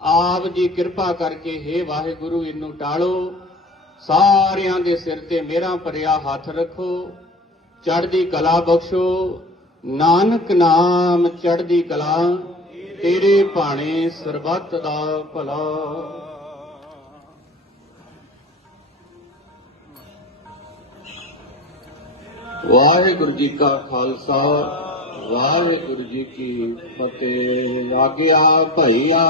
ਆਪ ਜੀ ਕਿਰਪਾ ਕਰਕੇ ਹੇ ਵਾਹਿਗੁਰੂ, ਇਹਨੂੰ ਟਾਲੋ। ਸਾਰਿਆਂ ਦੇ ਸਿਰ ਤੇ ਮੇਰਾ ਭਰਿਆ ਹੱਥ ਰੱਖੋ। ਚੜ੍ਹਦੀ ਕਲਾ ਬਖਸ਼ੋ। ਨਾਨਕ ਨਾਮ ਚੜ੍ਹਦੀ ਕਲਾ, ਤੇਰੇ ਭਾਣੇ ਸਰਬੱਤ ਦਾ ਭਲਾ। ਵਾਹਿਗੁਰੂ ਜੀ ਕਾ ਖਾਲਸਾ, ਵਾਹਿਗੁਰੂ ਜੀ ਕੀ ਫਤਿਹ। ਆਗਿਆ ਭਈਆ